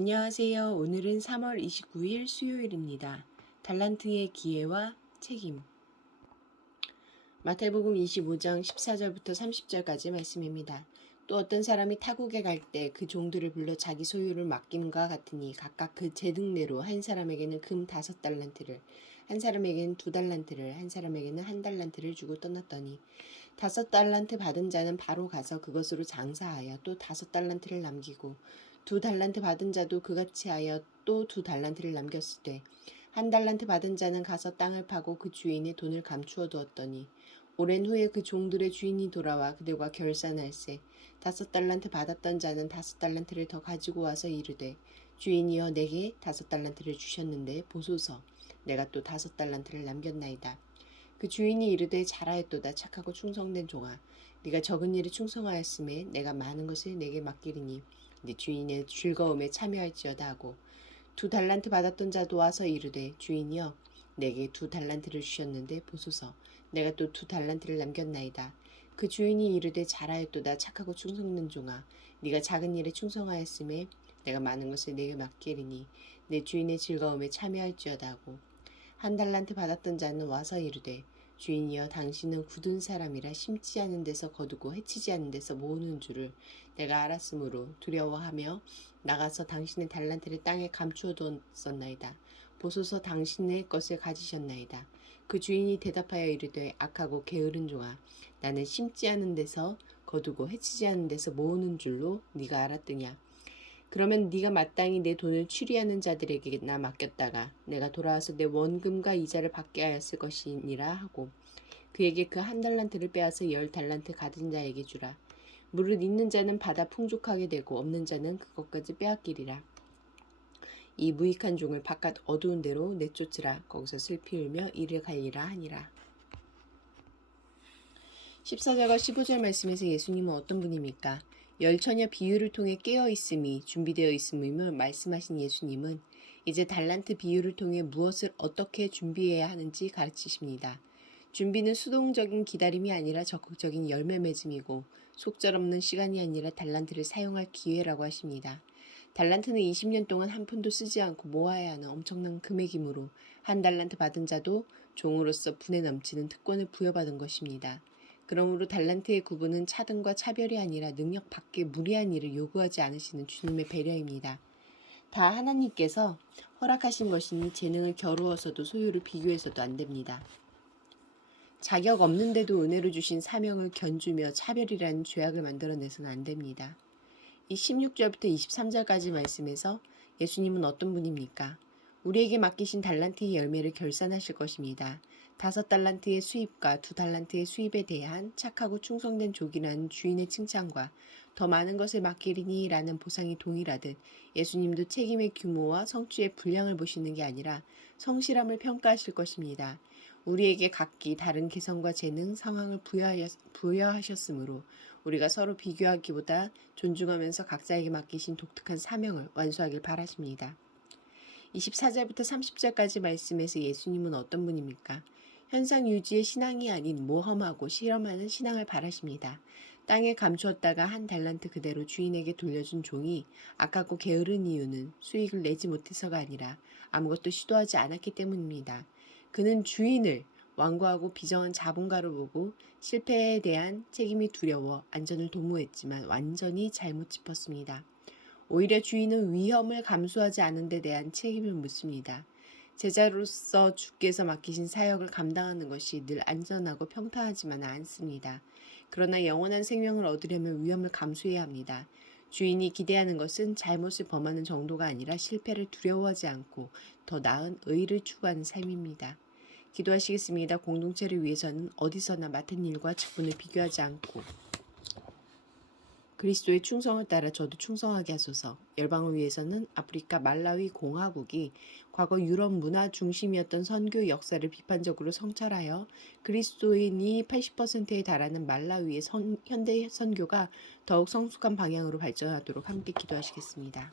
안녕하세요. 오늘은 3월 29일 수요일입니다. 달란트의 기회와 책임. 마태복음 25장 14절부터 30절까지 말씀입니다. 또 어떤 사람이 타국에 갈 때 그 종들을 불러 자기 소유를 맡김과 같으니 각각 그 재등내로 한 사람에게는 금 5달란트를, 한 사람에게는 2달란트를, 한 사람에게는 1달란트를 주고 떠났더니 5달란트 받은 자는 바로 가서 그것으로 장사하여 또 5달란트를 남기고 2달란트 받은 자도 그같이 하여 또 2달란트를 남겼을 때 1달란트 받은 자는 가서 땅을 파고 그 주인의 돈을 감추어 두었더니 오랜 후에 그 종들의 주인이 돌아와 그들과 결산할세 5달란트 받았던 자는 5달란트를 더 가지고 와서 이르되 주인이여 내게 5달란트를 주셨는데 보소서 내가 또 5달란트를 남겼나이다. 그 주인이 이르되 잘하였도다 착하고 충성된 종아 네가 적은 일에 충성하였음에 내가 많은 것을 내게 맡기리니 네 주인의 즐거움에 참여할지어다 하고 2달란트 받았던 자도 와서 이르되 주인이여 내게 2달란트를 주셨는데 보소서 내가 또 2달란트를 남겼나이다. 그 주인이 이르되 잘하였도다 착하고 충성된 종아 네가 작은 일에 충성하였음에 내가 많은 것을 내게 맡기리니 내 주인의 즐거움에 참여할지어다 하고 1달란트 받았던 자는 와서 이르되 주인이여 당신은 굳은 사람이라 심지 않은 데서 거두고 해치지 않은 데서 모으는 줄을 내가 알았으므로 두려워하며 나가서 당신의 달란트를 땅에 감추어 두었었나이다. 보소서 당신의 것을 가지셨나이다. 그 주인이 대답하여 이르되 악하고 게으른 종아 나는 심지 않은 데서 거두고 해치지 않은 데서 모으는 줄로 네가 알았더냐. 그러면 네가 마땅히 내 돈을 취리하는 자들에게나 맡겼다가 내가 돌아와서 내 원금과 이자를 받게 하였을 것이니라 하고 그에게 그 1달란트를 빼앗아 10달란트 가진 자에게 주라. 무릇 있는 자는 받아 풍족하게 되고 없는 자는 그것까지 빼앗기리라. 이 무익한 종을 바깥 어두운 데로 내쫓으라. 거기서 슬피 울며 이를 갈리라 하니라. 14절과 15절 말씀에서 예수님은 어떤 분입니까? 열처녀 비유를 통해 깨어있음이 준비되어 있음을 말씀하신 예수님은 이제 달란트 비유를 통해 무엇을 어떻게 준비해야 하는지 가르치십니다. 준비는 수동적인 기다림이 아니라 적극적인 열매 맺음이고 속절없는 시간이 아니라 달란트를 사용할 기회라고 하십니다. 달란트는 20년 동안 한 푼도 쓰지 않고 모아야 하는 엄청난 금액이므로 1달란트 받은 자도 종으로서 분에 넘치는 특권을 부여받은 것입니다. 그러므로 달란트의 구분은 차등과 차별이 아니라 능력 밖에 무리한 일을 요구하지 않으시는 주님의 배려입니다. 다 하나님께서 허락하신 것이니 재능을 겨루어서도 소유를 비교해서도 안 됩니다. 자격 없는데도 은혜로 주신 사명을 견주며 차별이라는 죄악을 만들어내서는 안 됩니다. 이 16절부터 23절까지 말씀에서 예수님은 어떤 분입니까? 우리에게 맡기신 달란트의 열매를 결산하실 것입니다. 5달란트의 수입과 2달란트의 수입에 대한 착하고 충성된 족이라는 주인의 칭찬과 더 많은 것을 맡기리니 라는 보상이 동일하듯 예수님도 책임의 규모와 성취의 분량을 보시는 게 아니라 성실함을 평가하실 것입니다. 우리에게 각기 다른 개성과 재능, 상황을 부여하셨으므로 우리가 서로 비교하기보다 존중하면서 각자에게 맡기신 독특한 사명을 완수하길 바라십니다. 24절부터 30절까지 말씀에서 예수님은 어떤 분입니까? 현상 유지의 신앙이 아닌 모험하고 실험하는 신앙을 바라십니다. 땅에 감추었다가 1달란트 그대로 주인에게 돌려준 종이 아깝고 게으른 이유는 수익을 내지 못해서가 아니라 아무것도 시도하지 않았기 때문입니다. 그는 주인을 완고하고 비정한 자본가로 보고 실패에 대한 책임이 두려워 안전을 도모했지만 완전히 잘못 짚었습니다. 오히려 주인은 위험을 감수하지 않은 데 대한 책임을 묻습니다. 제자로서 주께서 맡기신 사역을 감당하는 것이 늘 안전하고 평탄하지만은 않습니다. 그러나 영원한 생명을 얻으려면 위험을 감수해야 합니다. 주인이 기대하는 것은 잘못을 범하는 정도가 아니라 실패를 두려워하지 않고 더 나은 의를 추구하는 삶입니다. 기도하시겠습니다. 공동체를 위해서는 어디서나 맡은 일과 직분을 비교하지 않고 그리스도의 충성을 따라 저도 충성하게 하소서. 열방을 위해서는 아프리카 말라위 공화국이 과거 유럽 문화 중심이었던 선교 역사를 비판적으로 성찰하여 그리스도인이 80%에 달하는 말라위의 현대 선교가 더욱 성숙한 방향으로 발전하도록 함께 기도하시겠습니다.